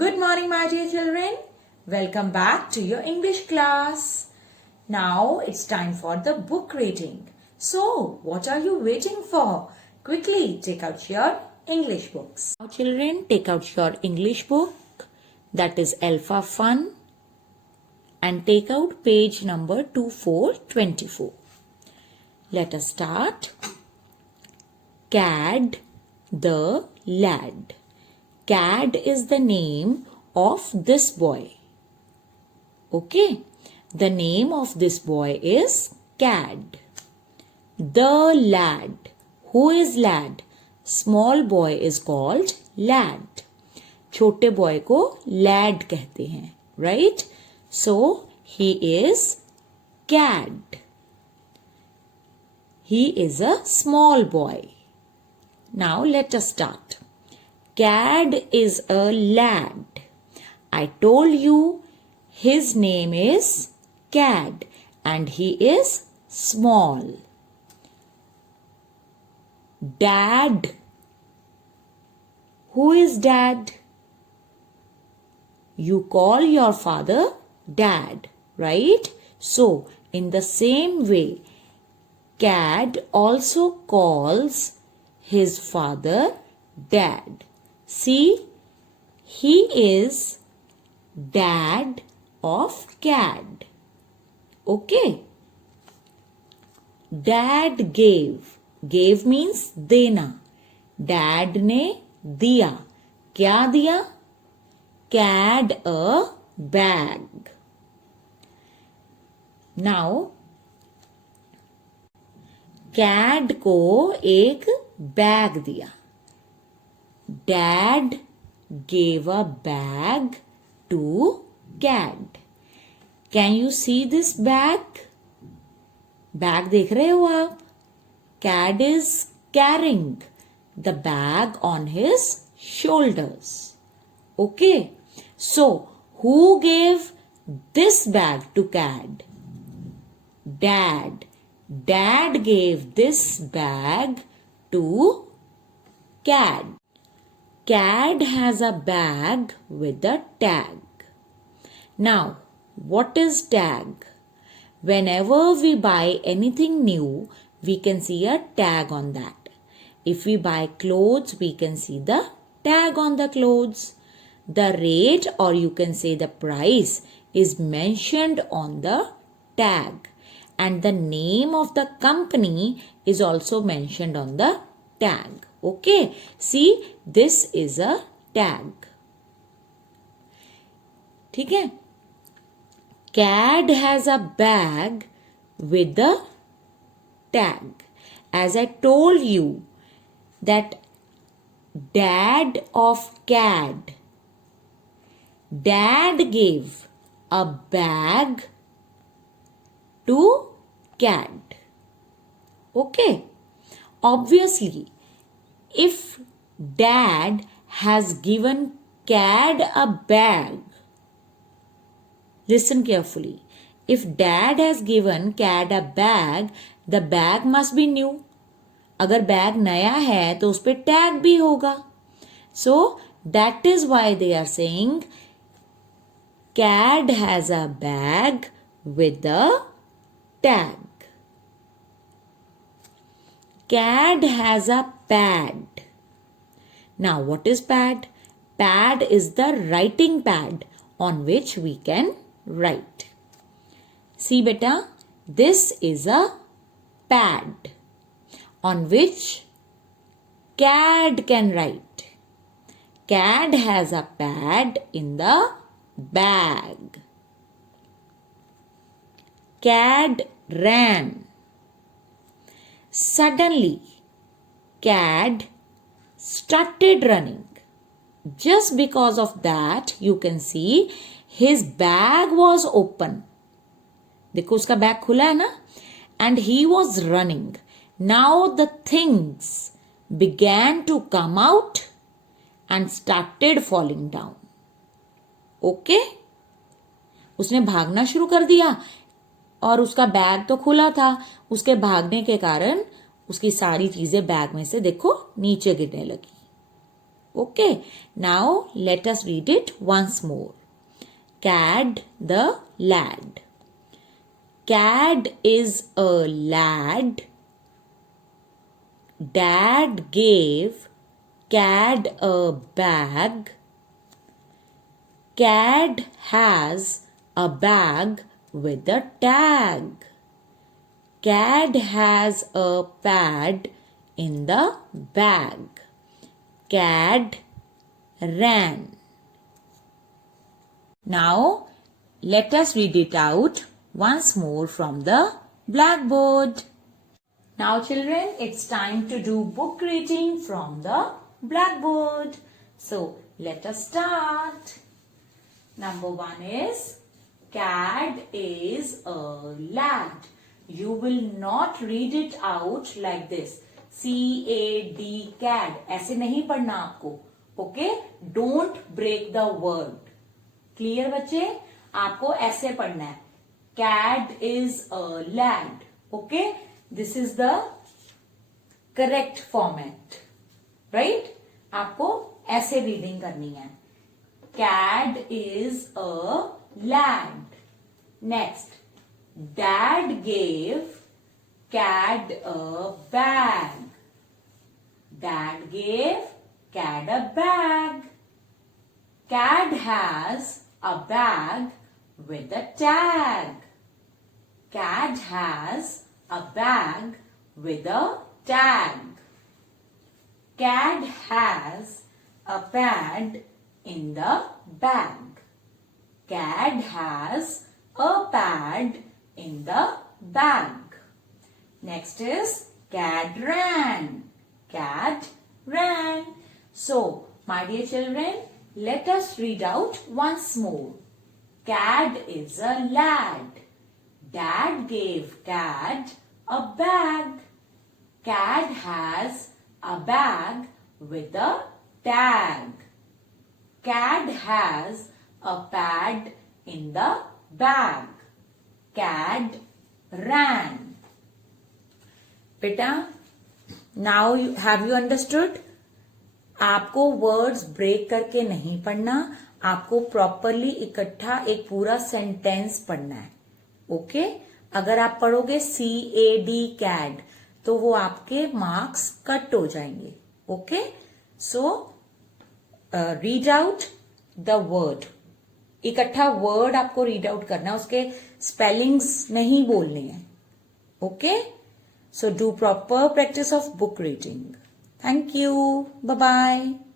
Good morning, my dear children. Welcome back to your English class. Now it's time for the book reading. So, what are you waiting for? Quickly take out your English books. Now, children, take out your English book, that is Alpha Fun, and take out page number 2424. Let us start. Cad the lad. Cad is the name of this boy. Okay, the name of this boy is Cad. The lad. Who is lad? Small boy is called lad. छोटे boy को lad कहते हैं, right? So he is Cad. He is a small boy. Now let us start. Cad is a lad. I told you his name is Cad and he is small. Dad. Who is dad? You call your father dad, right? So, in the same way, Cad also calls his father dad. See, he is dad of Cad. Okay. Dad gave. Gave means देना. Dad ने दिया. क्या दिया? Cad a bag. Now, Cad को एक bag दिया. Dad gave a bag to Cad. Can you see this bag? Bag देख रहे हो आप? Cad is carrying the bag on his shoulders. Okay. So, who gave this bag to Cad? Dad. Dad gave this bag to Cad. Cad has a bag with a tag. Now, what is tag? Whenever we buy anything new, we can see a tag on that. If we buy clothes, we can see the tag on the clothes. The rate, or you can say the price, is mentioned on the tag. And the name of the company is also mentioned on the tag. Okay, see, this is a tag. ठीक है? Cad has a bag with a tag. As I told you that dad of Cad, dad gave a bag to Cad. Okay, obviously, if dad has given Cad a bag, listen carefully. If dad has given Cad a bag, the bag must be new. अगर bag नया है तो उस पे tag भी होगा. So that is why they are saying Cad has a bag with a tag. Cad has a pad. Now what is pad? Pad is the writing pad on which we can write. See beta, this is a pad on which Cad can write. Cad has a pad in the bag. Cad ran. Suddenly, Cad started running. Just because of that, you can see his bag was open. देखो उसका bag खुला है ना? And he was running. Now the things began to come out and started falling down. Okay? उसने भागना शुरू कर दिया और उसका बैग तो खुला था. उसके भागने के कारण उसकी सारी चीजें बैग में से देखो नीचे गिरने लगी. Okay, now let us read it once more. Cad the lad. Cad is a lad. Dad gave Cad a bag. Cad has a bag with a tag. Cad has a pad in the bag. Cad ran. Now, let us read it out once more from the blackboard. Now, children, it's time to do book reading from the blackboard. So, let us start. Number 1 is Cad is a lad. You will not read it out like this. C-A-D, cad. ऐसे नहीं पढ़ना आपको. Okay? Don't break the word. Clear बच्चे? आपको ऐसे पढ़ना है. Cad is a lad. Okay? This is the correct format. Right? आपको ऐसे reading करनी है. Cad is a lad. Next. Dad gave Cad a bag. Dad gave Cad a bag. Cad has a bag with a tag. Cad has a bag with a tag. Cad has a pad in the bag. Cad has a pad in the bag. Next is Cad ran. Cad ran. So, my dear children, let us read out once more. Cad is a lad. Dad gave Cad a bag. Cad has a bag with a tag. Cad has a pad in the bag. Cad ran. बेटा, now have you understood? आपको words break करके नहीं पढ़ना, आपको properly इकट्ठा एक पूरा sentence पढ़ना है. ओके? अगर आप पढ़ोगे CAD कैड तो वो आपके मार्क्स कट हो जाएंगे. Okay? So read out the word. इकट्ठा वर्ड आपको रीड आउट करना है, उसके स्पेलिंग्स नहीं बोलने हैं. Okay? So do proper practice of book reading. Thank you. Bye-bye.